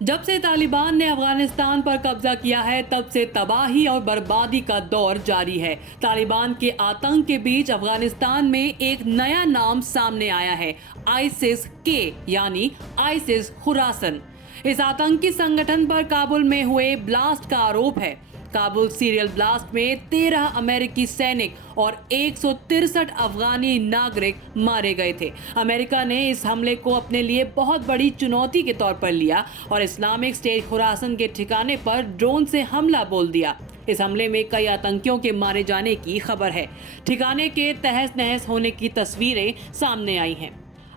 जब से तालिबान ने अफगानिस्तान पर कब्जा किया है तब से तबाही और बर्बादी का दौर जारी है। तालिबान के आतंक के बीच अफगानिस्तान में एक नया नाम सामने आया है, आईसिस के यानी आईसिस खुरासन। इस आतंकी संगठन पर काबुल में हुए ब्लास्ट का आरोप है। काबुल सीरियल ब्लास्ट में 13 अमेरिकी सैनिक और 163 अफगानी नागरिक मारे गए थे। अमेरिका ने इस हमले को अपने लिए बहुत बड़ी चुनौती के तौर पर लिया और इस्लामिक स्टेट खुरासन के ठिकाने पर ड्रोन से हमला बोल दिया। इस हमले में कई आतंकियों के मारे जाने की खबर है। ठिकाने के तहस नहस होने की तस्वीरें सामने आई हैं।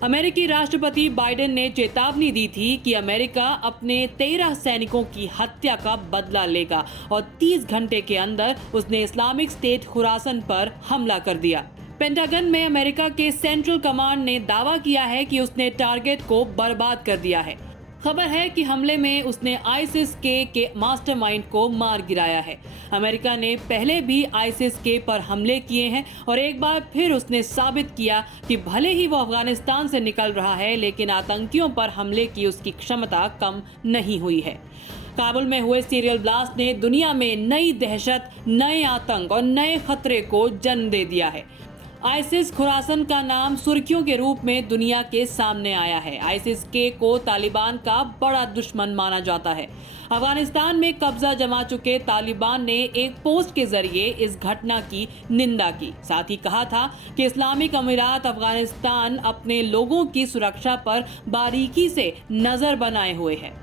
अमेरिकी राष्ट्रपति बाइडेन ने चेतावनी दी थी कि अमेरिका अपने 13 सैनिकों की हत्या का बदला लेगा और 30 घंटे के अंदर उसने इस्लामिक स्टेट खुरासन पर हमला कर दिया। पेंटागन में अमेरिका के सेंट्रल कमांड ने दावा किया है कि उसने टारगेट को बर्बाद कर दिया है। खबर है कि हमले में उसने आईसिस के मास्टरमाइंड को मार गिराया है। अमेरिका ने पहले भी आईसिस के पर हमले किए हैं और एक बार फिर उसने साबित किया कि भले ही वो अफगानिस्तान से निकल रहा है, लेकिन आतंकियों पर हमले की उसकी क्षमता कम नहीं हुई है। काबुल में हुए सीरियल ब्लास्ट ने दुनिया में नई दहशत, नए आतंक और नए खतरे को जन्म दे दिया है। आईसिस खुरासन का नाम सुर्खियों के रूप में दुनिया के सामने आया है। आईसिस के को तालिबान का बड़ा दुश्मन माना जाता है। अफगानिस्तान में कब्जा जमा चुके तालिबान ने एक पोस्ट के जरिए इस घटना की निंदा की। साथ ही कहा था कि इस्लामिक अमीरात अफगानिस्तान अपने लोगों की सुरक्षा पर बारीकी से नजर बनाए हुए है।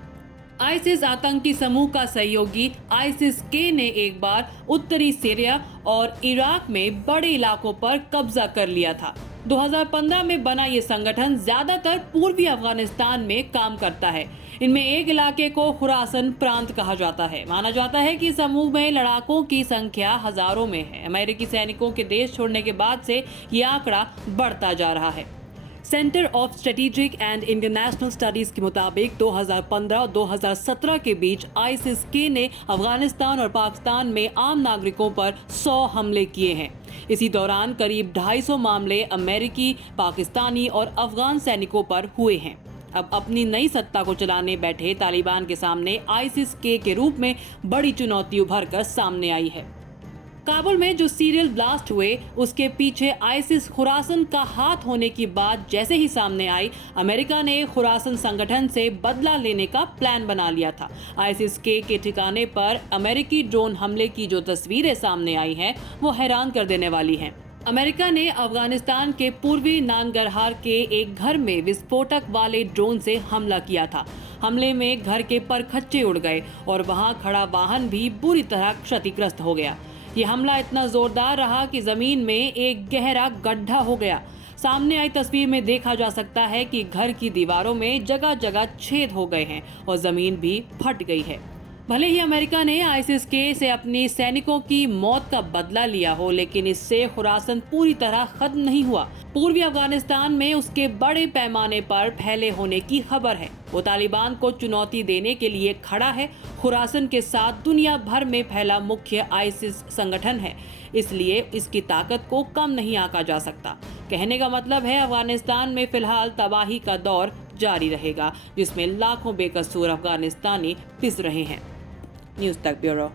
आईसिस आतंकी समूह का सहयोगी आईसिस के ने एक बार उत्तरी सीरिया और इराक में बड़े इलाकों पर कब्जा कर लिया था। 2015 में बना ये संगठन ज्यादातर पूर्वी अफगानिस्तान में काम करता है। इनमें एक इलाके को खुरासन प्रांत कहा जाता है। माना जाता है कि समूह में लड़ाकों की संख्या हजारों में है। अमेरिकी सैनिकों के देश छोड़ने के बाद से ये आंकड़ा बढ़ता जा रहा है। Centre of strategic and international studies के मुताबिक 2015 और 2017 के बीच आईसिस के ने अफगानिस्तान और पाकिस्तान में आम नागरिकों पर 100 हमले किए हैं। इसी दौरान करीब 250 मामले अमेरिकी, पाकिस्तानी और अफगान सैनिकों पर हुए हैं। अब अपनी नई सत्ता को चलाने बैठे तालिबान के सामने आईसिस के रूप में बड़ी चुनौती उभर कर सामने आई है। काबुल में जो सीरियल ब्लास्ट हुए उसके पीछे आईसिस खुरासन का हाथ होने की बात जैसे ही सामने आई, अमेरिका ने खुरासन संगठन से बदला लेने का प्लान बना लिया था। आईसिस के ठिकाने पर अमेरिकी ड्रोन हमले की जो तस्वीरें सामने आई हैं वो हैरान कर देने वाली हैं। अमेरिका ने अफगानिस्तान के पूर्वी नांगरहार के एक घर में विस्फोटक वाले ड्रोन से हमला किया था। हमले में घर के परखच्चे उड़ गए और वहां खड़ा वाहन भी बुरी तरह क्षतिग्रस्त हो गया। ये हमला इतना जोरदार रहा कि जमीन में एक गहरा गड्ढा हो गया। सामने आई तस्वीर में देखा जा सकता है कि घर की दीवारों में जगह जगह छेद हो गए हैं और जमीन भी फट गई है। भले ही अमेरिका ने आईसिस के से अपनी सैनिकों की मौत का बदला लिया हो, लेकिन इससे खुरासन पूरी तरह खत्म नहीं हुआ। पूर्वी अफगानिस्तान में उसके बड़े पैमाने पर फैले होने की खबर है। वो तालिबान को चुनौती देने के लिए खड़ा है। खुरासन के साथ दुनिया भर में फैला मुख्य आईसिस संगठन है, इसलिए इसकी ताकत को कम नहीं आंका जा सकता। कहने का मतलब है अफगानिस्तान में फिलहाल तबाही का दौर जारी रहेगा, जिसमें लाखों बेकसूर अफगानिस्तानी पिस रहे हैं। न्यूज़ तक ब्यूरो।